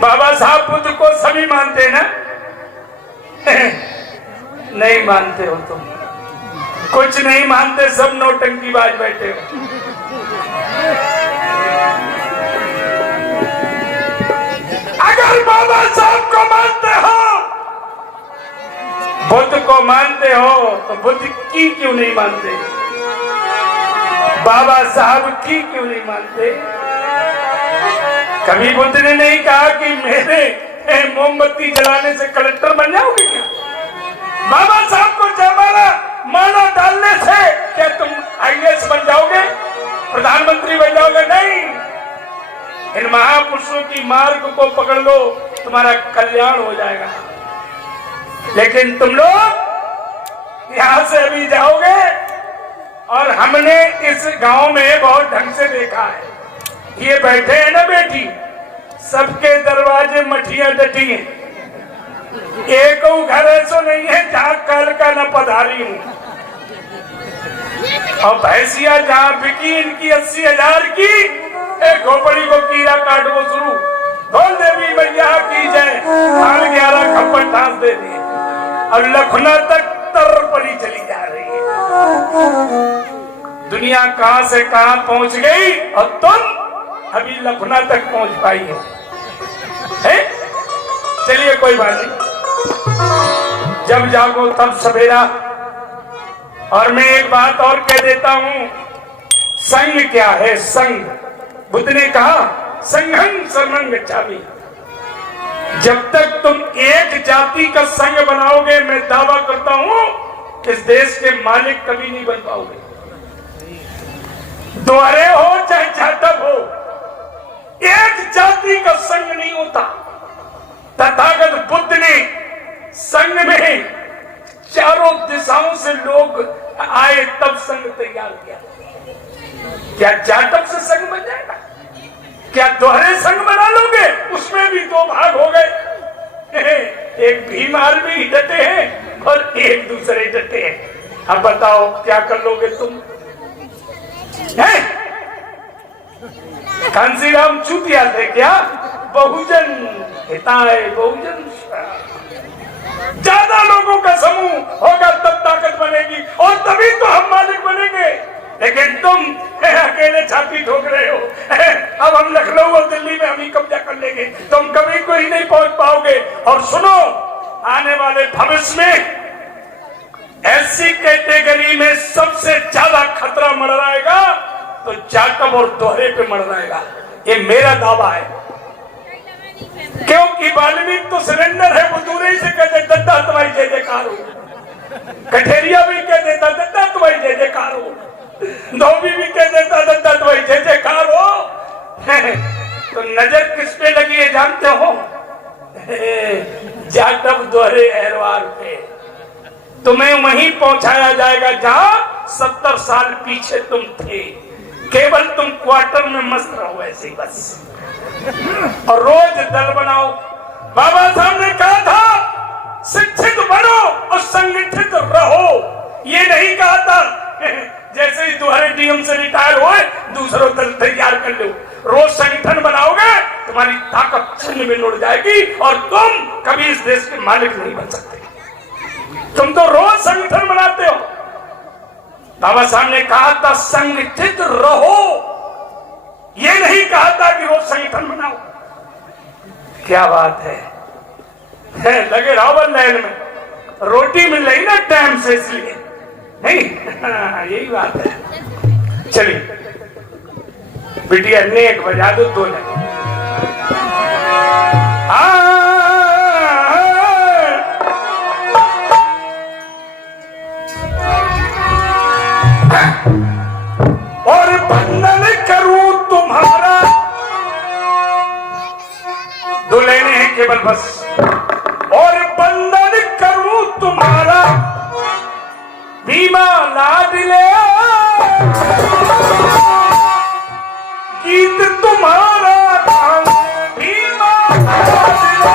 बाबा साहब बुद्ध को सभी मानते ना? नहीं मानते हो तुम, कुछ नहीं मानते, सब नौटंकीबाज बैठे हो। अगर बाबा साहब को मानते हो, बुद्ध को मानते हो, तो बुद्ध की क्यों नहीं मानते? बाबा साहब की क्यों नहीं मानते? कभी बुद्ध ने नहीं कहा कि मेरे मोमबत्ती जलाने से कलेक्टर बन जाओगे क्या? बाबा साहब को जमाना माला डालने से क्या तुम IAS बन जाओगे, प्रधानमंत्री बन जाओगे? नहीं। इन महापुरुषों की मार्ग को पकड़ लो, तुम्हारा कल्याण हो जाएगा। लेकिन तुम लोग यहां से अभी जाओगे, और हमने इस गांव में बहुत ढंग से देखा है, ये बैठे हैं ना बेटी, सबके दरवाजे मठिया डटी हैं। एक घर ऐसा नहीं है जहां कल का न पधारी हूं। और भैंसिया जहां बिकी इनकी 80,000 की, एक घोपड़ी को कीड़ा काट वो शुरू, बोल देवी मैया की जय, 11 खप्पड़ ठास दे दिए, और लखनऊ तक तर पड़ी चली जा रही है। दुनिया कहां से कहां पहुंच गई, और तुम अभी लखनऊ तक पहुंच पाई है? चलिए कोई बात नहीं, जब जागो तब सवेरा। और मैं एक बात और कह देता हूं, संग क्या है? संग, बुद्ध ने कहा संघं शरणं गच्छामि। जब तक तुम एक जाति का संग बनाओगे, मैं दावा करता हूं इस देश के मालिक कभी नहीं बन पाओगे। द्वारे हो चाहे जाटव हो, एक जाति का संग नहीं होता। तथागत बुद्ध ने संग में चारों दिशाओं से लोग आए, तब संग तैयार किया। क्या जाटव से संग बन जाएगा? क्या दोहरे संग बना लोगे? उसमें भी 2 भाग हो गए, एक भीम आर्मी डटे हैं और एक दूसरे डटे हैं। अब बताओ क्या कर लोगे तुम? कांसीराम चूतिया थे क्या? बहुजन हिताय बहुजन, ज्यादा लोगों का समूह होगा तब ताकत बनेगी, और तभी तो हम मालिक बनेंगे। लेकिन तुम अकेले छाती ठोक रहे हो, अब हम लखनऊ और दिल्ली में हम ही कब्जा कर लेंगे, तुम कभी कोई नहीं पहुंच पाओगे। और सुनो, आने वाले भविष्य में ऐसी कैटेगरी में सबसे ज्यादा खतरा मंडराएगा तो जाटव और दोहरे पे मंडराएगा, ये मेरा दावा है। क्योंकि वाल्मीकि तो सरेंडर है, वो दूर ही से कहते दद्दा तुम्हारी जय जयकार हो, कठेरिया भी कह देता दद्दा तुम्हारी जय जयकार हो, धोबी भी कह देता दद्दा तुम्हारी जय जयकार हो। तो नजर किस पे लगी है जानते हो? जाटव दोहरे अहरवार पे। तुम्हें वहीं पहुंचाया जाएगा जहां 70 साल पीछे तुम थे, केवल तुम क्वार्टर में मस्त रहो ऐसे ही बस, और रोज दल बनाओ। बाबा साहब ने कहा था शिक्षित बनो और संगठित रहो, ये नहीं कहा था जैसे ही तुम्हारे डीएम से रिटायर हुए दूसरों दल तैयार कर लो। रोज संगठन बनाओगे, तुम्हारी ताकत छीन में लुढ़ जाएगी और तुम कभी इस देश के मालिक नहीं बन सकते। तुम तो रोज संगठन बनाते हो। बाबा साहब ने कहा था संगठित रहो, ये नहीं कहा था कि रोज संगठन बनाओ। क्या बात है लगे रावल लाइन में रोटी मिल रही ना टाइम से, इसलिए नहीं यही बात है। चलिए बिटिया नेक बजा दो 2 लाइन। और बंधन करूं तुम्हारा, 2 लाइनें हैं केवल बस। और बंधन करूं तुम्हारा भीमा लाडले, गीत तुम्हारा भीमा लाडले।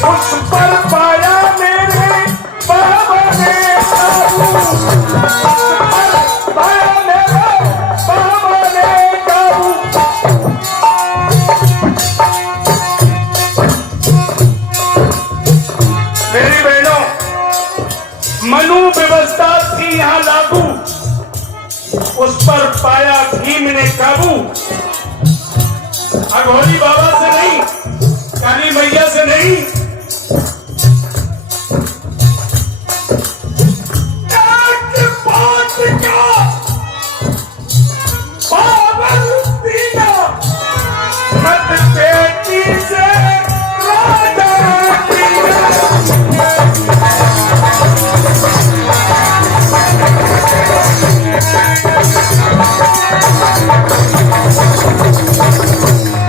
उस पर पाया मेरे बाबा ने काबू, उस पर पाया मेरे बाबा ने काबू। मेरी बहनों, मनु व्यवस्था थी यहां लागू, उस पर पाया भीम ने काबू। अघोरी बाबा से नहीं, काली मैया से नहीं, मत बेटी से राजा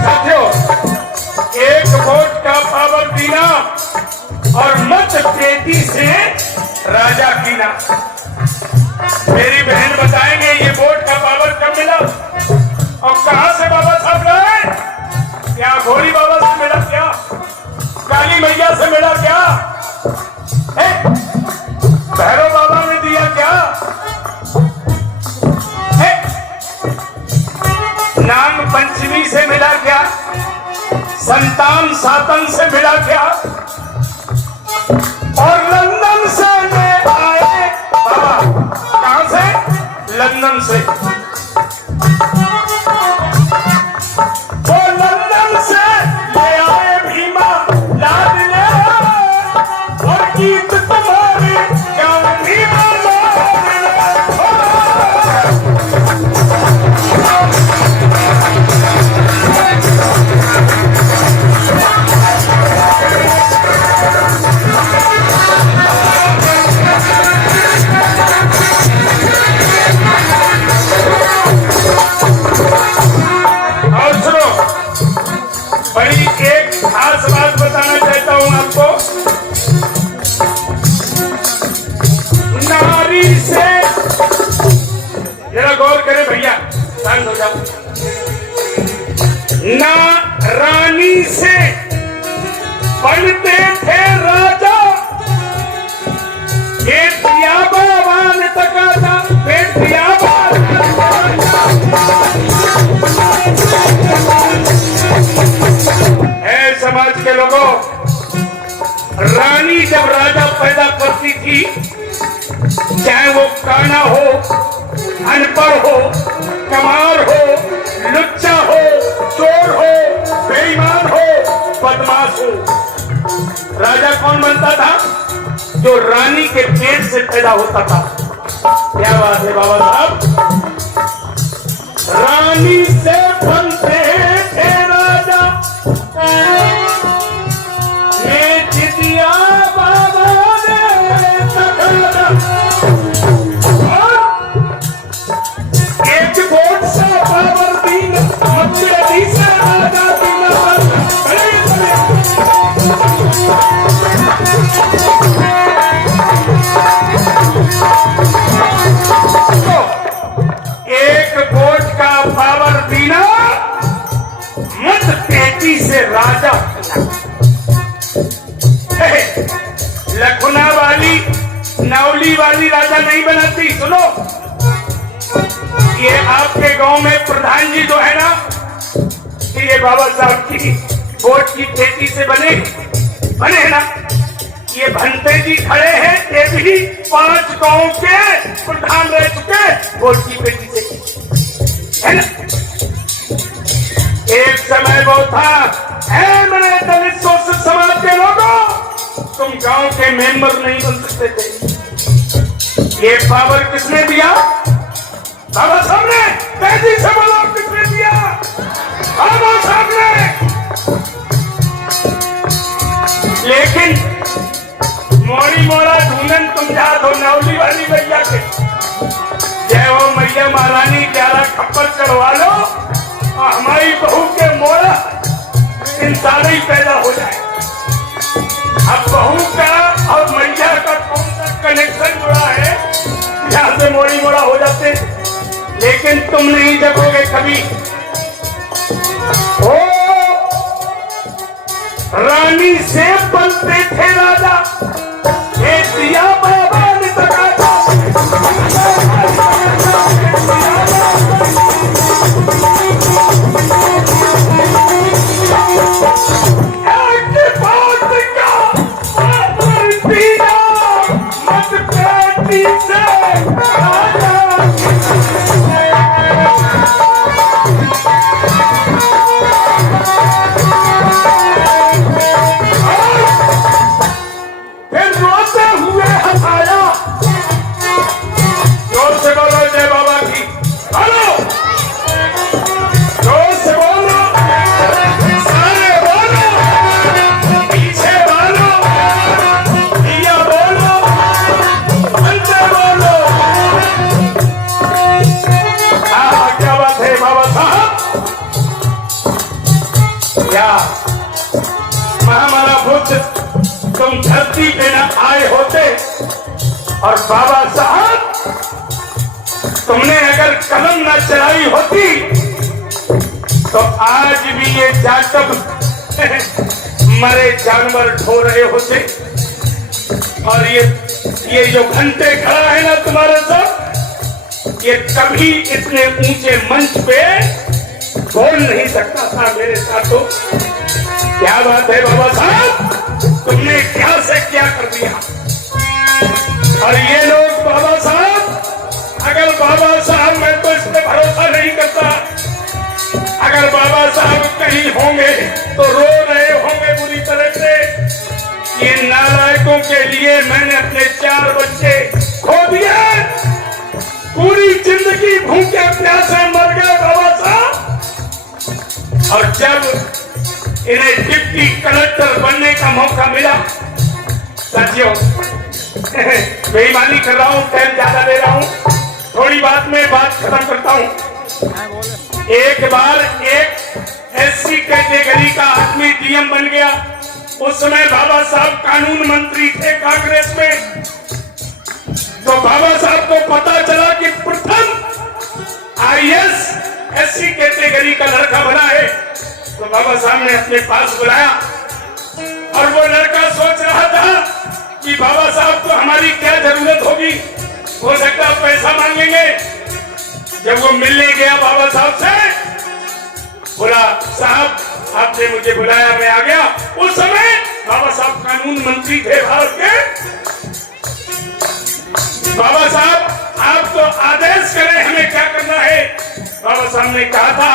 साथियों, एक वोट का पावर दीना और मत बेटी से राजा कीना। मेरी बहन बताएंगे ये वोट का पावर कब मिला और कहां से बाबा साहब लाए? क्या घोड़ी बाबा से मिला? क्या काली मैया से मिला? क्या भैरव बाबा ने दिया? क्या नाग पंचमी से मिला? क्या संतान सातन से मिला? क्या और लंदन से ले आए बाबा? कहां से? लंदन से। वो लंदन से ले आए भीमा लाडले, और गीत तुम्हारे क्या भीमा बड़ी एक खास बात बताना चाहता हूं आपको। नारी से जरा गौर करें भैया, शांत हो जाओ। ना रानी से बनते थे राजा, ये दियाबान तका था, समाज के लोगों, रानी जब राजा पैदा करती थी, चाहे वो काना हो, अनपढ़ हो, कमार हो, लुच्चा हो, चोर हो, बेईमान हो, बदमाश हो, राजा कौन बनता था? जो रानी के पेट से पैदा होता था। क्या बात है बाबा साहब? रानी से बनते थे राजा, ये जितिया बाबा ने तकादा, और एक वोट से पावर दीन, मक्खी से राजा एक वोट का पावर दीना, मत बेटी से राजा। लखना वाली नौली वाली राजा नहीं बनाती। सुनो, ये आपके गांव में प्रधान जी जो है ना, ये बाबा साहब की वोट की बेटी से बने ना। ये भंते जी खड़े हैं, ये भी 5 गांव के प्रधान रह चुके वोट की बेटी से, है ना। एक समय वो था, मेरे दलित शोषित समाज के लोगों, तुम गांव के मेंबर नहीं बन सकते थे। ये पावर किसने दिया? बाबा साहब ने। तेजी से बोलो, किसने दिया? बाबा साहब ने। लेकिन मोड़ी मोड़ा ढूंढन तुम जा दो नौली वाली मैया के, जय हो मैया महारानी, 11 खप्पर चढ़वा लो और हमारी बहू के मोड़ा इंसान ही पैदा हो जाए। अब बहू का और मैया का कौन सा कनेक्शन जुड़ा है, जहां से मोड़ी मोड़ा हो जाते। लेकिन तुम नहीं जगोगे कभी। ओ रानी से बनते तुम धरती पे न आए होते। और बाबा साहब, तुमने अगर कलम न चलाई होती तो आज भी ये जाटव मरे जानवर ढो रहे होते। और ये जो घंटे खड़ा है ना तुम्हारे साथ, ये कभी इतने ऊंचे मंच पे बोल नहीं सकता था मेरे साथों। क्या बात है बाबा साहब, तुमने क्या से क्या कर दिया। और ये लोग बाबा साहब, अगर बाबा साहब, मैं तो इस पे भरोसा नहीं करता, अगर बाबा साहब कहीं होंगे तो रो रहे होंगे बुरी तरह से। ये नालायकों के लिए मैंने अपने 4 बच्चे खो दिए, पूरी जिंदगी भूखे प्यासे मर गए बाबा साहब। और जब इन्हें डिप्टी कलेक्टर बनने का मौका मिला, साथियों बेईमानी कर रहा हूँ, टाइम ज्यादा ले रहा हूँ, थोड़ी बात में बात खत्म करता हूँ। एक बार एक एससी कैटेगरी का आदमी डीएम बन गया। उस समय बाबा साहब कानून मंत्री थे कांग्रेस में। तो बाबा साहब को पता चला कि प्रथम आईएएस एससी कैटेगरी का लड़का बना है। तो बाबा साहब ने अपने पास बुलाया और वो लड़का सोच रहा था कि बाबा साहब को हमारी क्या जरूरत होगी, हो सकता है पैसा मांगेंगे। जब वो मिलने गया बाबा साहब से, बोला साहब आपने मुझे बुलाया, मैं आ गया। उस समय बाबा साहब कानून मंत्री थे भारत के। बाबा साहब आप तो आदेश करें हमें क्या करना है। बाबा साहब ने कहा था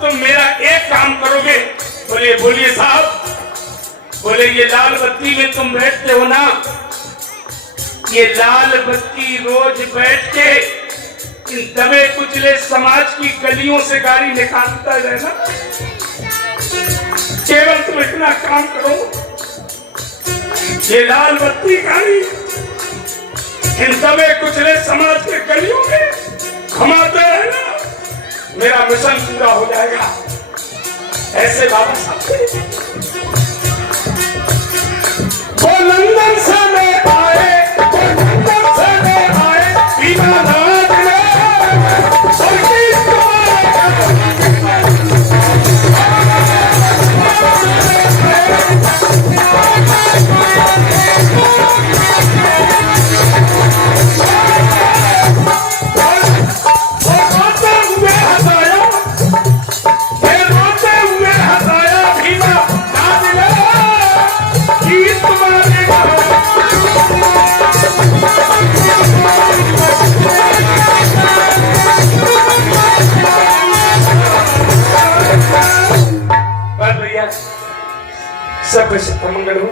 तुम मेरा एक काम करोगे। बोले बोलिए साहब। बोले ये लाल बत्ती में तुम बैठते हो ना, ये लाल बत्ती रोज बैठ के इन दबे कुचले समाज की गलियों से गाड़ी निकालता है ना। केवल तुम इतना काम करो, ये लाल बत्ती गाड़ी इन दबे कुचले समाज के गलियों में घुमाते है ना, मेरा मिशन पूरा हो जाएगा। ऐसे बाबा साहब थे। वो लंदन से मैं आए, वो लंदन से मैं आए, बीमा सब मंगल हो।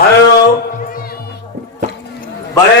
हेलो बड़े